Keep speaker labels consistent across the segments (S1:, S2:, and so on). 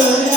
S1: Hallelujah.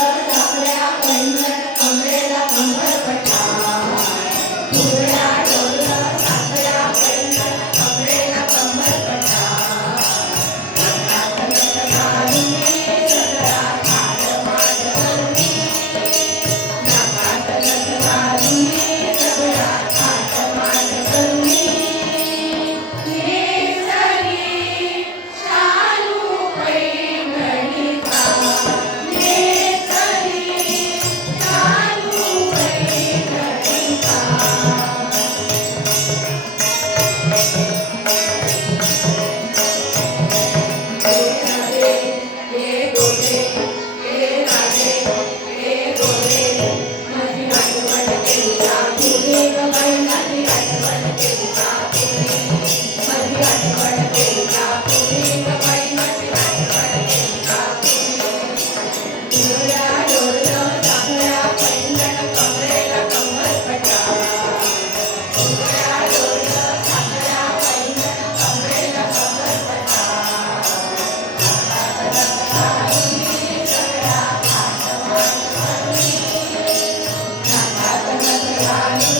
S1: Hallelujah.